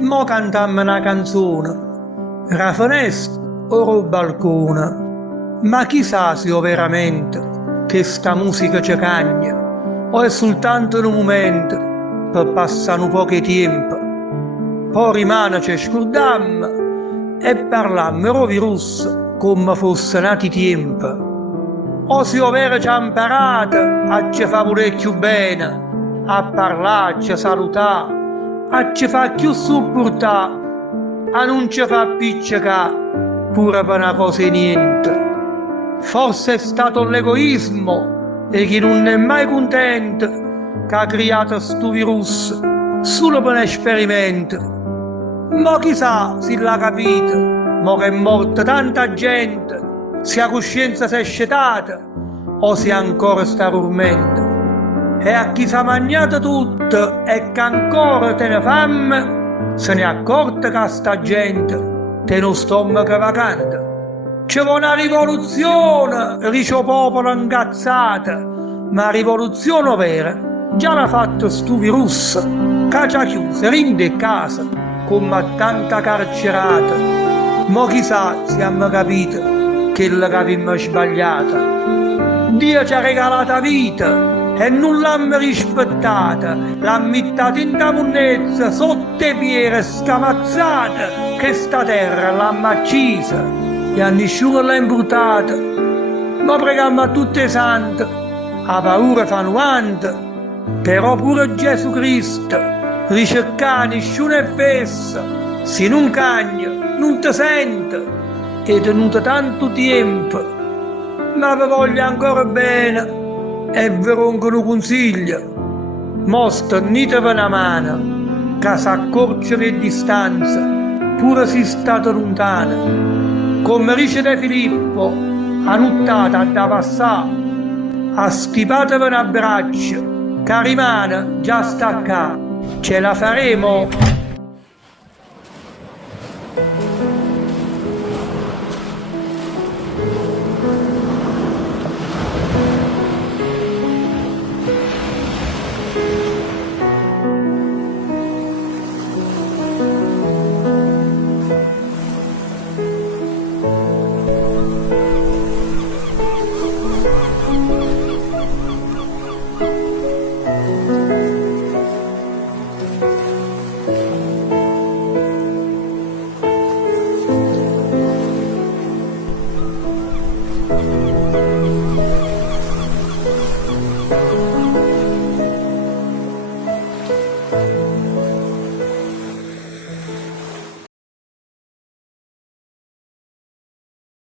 Mo cantammo una canzone, Rafanest o ro balcone, ma chissà se io veramente che sta musica ci cagna, o è soltanto un momento per passare un po' di tempo. Poi rimane ci scordam e parlammo ro virus come fosse nati tempi. O se io vera ci ha imparato a ci fa pure più bene, a parlare, a ci salutare, a ci fa più supportare, a non ci fa piccicare pure per una cosa e niente. Forse è stato l'egoismo e chi non è mai contento che ha creato sto virus solo per un esperimento. Ma chissà se l'ha capito, mo che è morta tanta gente, se la coscienza si è scetata o se ancora sta dormendo. E a chi si è mangiato tutto e che ancora te ne fame, se ne è accorta che sta gente te lo stomaco vacante. C'è una rivoluzione, dice il popolo incazzato, ma rivoluzione vera già l'ha fatto sto virus, che ci ha chiuso rinde in casa, come tanta carcerata. Mo chissà se abbiamo capito che l'abbiamo sbagliata. Dio ci ha regalato vita e non l'hanno rispettata, l'hanno mettata in tamunezza, sotto i piedi scamazzata, che sta terra l'hanno accisa e a nessuno l'ha imputata. Ma preghiamo a tutti i santi, a paura fa nuanta, però pure Gesù Cristo ricerca nessuno è fesso, se non cagna, non ti sente, è tenuto tanto tempo, ma vi voglio ancora bene. E veronco lo consiglia, mostra nitevi una mano, che s'accorcia le distanze, pure se state lontane. Come dice De Filippo, a nottata da passare, stipatevi un abbraccio, che rimane già staccato, ce la faremo.